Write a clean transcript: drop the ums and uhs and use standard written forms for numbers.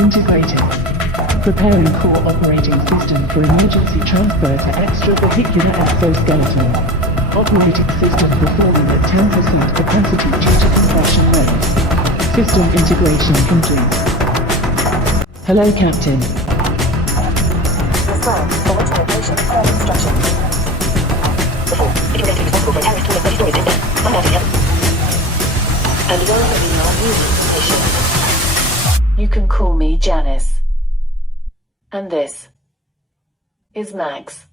Integrated. Preparing core operating system for emergency transfer to extravehicular exoskeleton. Operating system performing at 10% capacity due to compression rate. System integration complete. Hello, Captain. Response for which operation core instruction. Before, it was responsible for carrying 20 stories in there. I'm out of here. And welcome in our new station. You can call me J.A.N.I.S. And this is M.A.A.C.S.